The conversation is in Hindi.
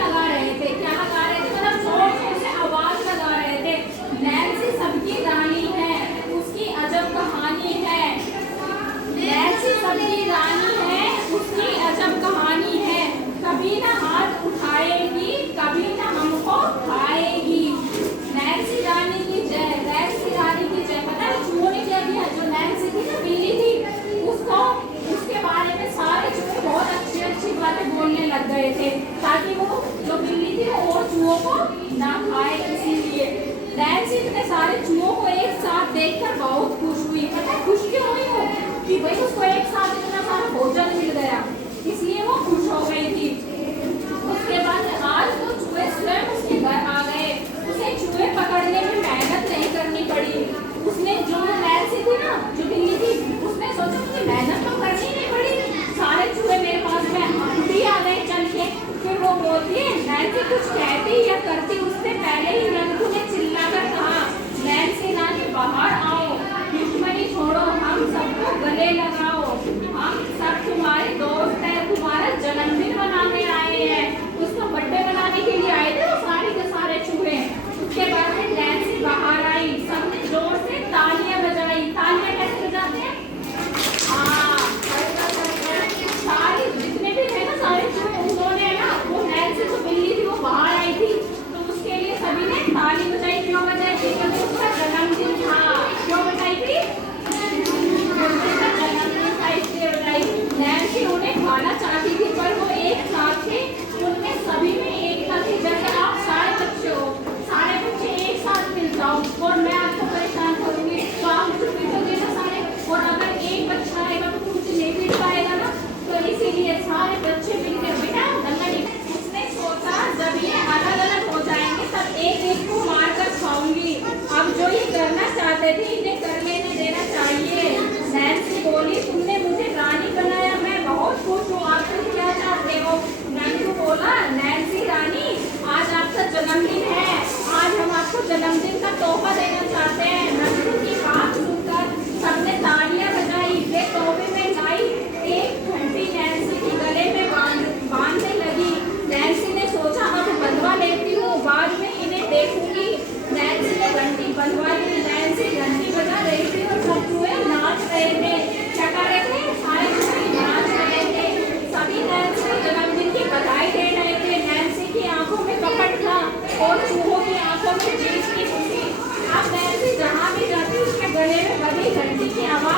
लगा रहे थे। क्या लगा रहे थे? मतलब जोर जोर से आवाज लगा रहे थे, नैन्सी सबकी रानी है, उसकी अजब कहानी है। नैन्सी सबकी रानी है, उसकी अजब कहानी है, कभी ना हाथ उठाएगी, कभी ना हमको खाएगी। नैन्सी रानी की जय, नैन्सी रानी की जय। पता है चूहों ने क्या किया? जो नैन्सी थी ना, बिल्ली थी, उसको उसके बारे में सारे चूहे बहुत अच्छी अच्छी बातें बोलने लग गए थे, ताकि वो जो बिल्ली थी वो और चूहों को ना खाए। इसीलिए नैन्सी इतने सारे चूहों को एक साथ देखकर बहुत खुश हुई। पता है खुश क्यों हुई वो? कि भाई उसको एक साथ इतना सारा भोजन मिल गया, इसलिए वो खुश हो गई थी। उसके बाद आज तो चूहे स्वयं उसके घर आ गए। उसे चूहे पकड़ने में मेहनत नहीं करनी पड़ी। उसने जो नैन्सी थी ना, जो बिल्ली थी, उसने सोचा कि मेहनत तो करनी नहीं पड़ी, सारे चूहे मेरे पास में भी आ गए चल के। फिर वो बोलती है, नैन्सी कुछ कहती या करती उससे पहले ही रंगू ने चिल्लाकर कहा, नैन्सी रानी बाहर आओ, दुश्मनी छोड़ो, हम सबको गले लगाओ, हम सब तुम्हारे दोस्त हैं, तुम्हारा जन्मदिन मनाने आए हैं। उसका बर्थडे मनाने के लिए आए थे वो सारे के सारे चूहे। उसके बाद में नैन्सी बाहर आई, सबने जोर से तालियां बजाई। तालियां कैसे बजाते हैं? सारे जितने भी थे ना सारे चूहे, उन्होंने ना वो नैन्सी जो बिल्ली थी वो बाहर आई थी, तो उसके लिए सभी ने ताली बजाई। क्यों बजाई थी? क्योंकि उसका जन्मदिन था। क्यों बजाई थी? उसका जन्मदिन था इसलिए बजाई। नैन्सी उन्हें खाना चाहती थी, पर वो एक साथ थे, उनमें सभी में एकता थी। जैसे आप सारे बच्चे हो, सारे बच्चे एक साथ मिल जाओ और मैं आपको परेशान करूंगी, तो आप मुझे पीटोगे ना सारे, और अगर एक बच्चा आएगा तो मुझे नहीं पीट पाएगा ना, तो इसीलिए सारे बच्चे मिलकर बेटा दंगल। उसने सोचा जब ये अलग अलग हो जाएंगे तब एक एक को मार कर खाऊंगी। अब जो ये करना चाहते थे इन्हें कर लेने देना चाहिए। नैन्सी बोली, तुमने मुझे रानी बनाया, मैं बहुत खुश हूँ, आप तुम क्या चाहते हो? रंगू बोला, नैन्सी रानी आज आपका जन्मदिन है, आज हम आपको जन्मदिन का तोहफा देना चाहते हैं। रंगू की बात सुनकर सबने तालियां बजाई। वे तोहफे में लाई एक घंटी नैन्सी के गले में बांधने लगी। नैन्सी ने सोचा अब बंधवा लेती हूँ, बाद में इन्हें देखूंगी। नैन्सी ने घंटी बंधवा ली। नैन्सी घंटी बजा रही थी और सब चूहे नाच रहे थे। क्या कर रहे थे? सारे चूहे नाच रहे थे, सभी नैन्सी के जन्मदिन की बधाई दे रहे थे। नैन्सी की आंखों में कपट था और चूहों की आंखों में जीत की खुशी। अब नैन्सी जहाँ भी जाती उसके गले में बड़ी घंटी की आवाज